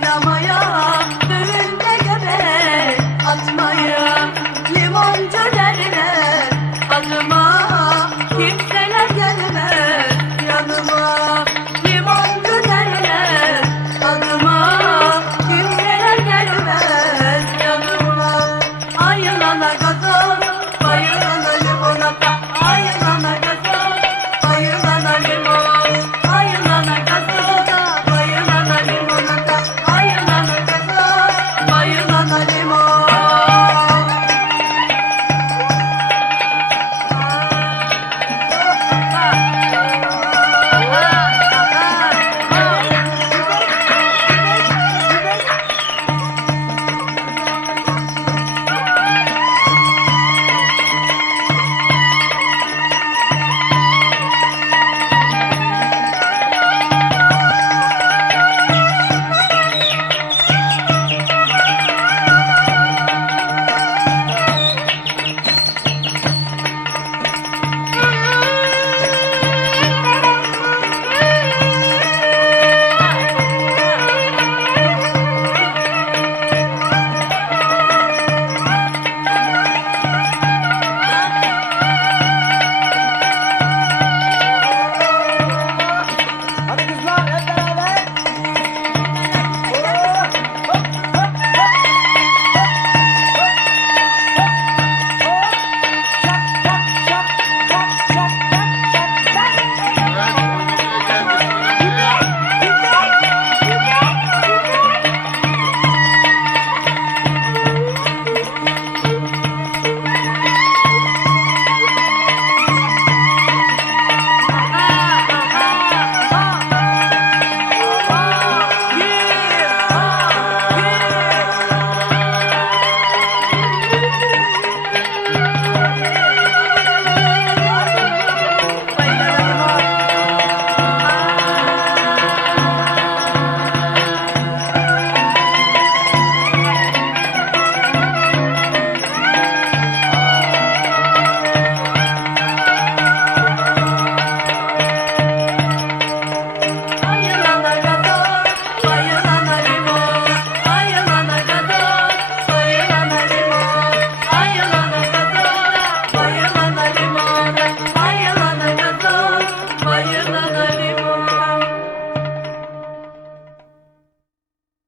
Dynamite.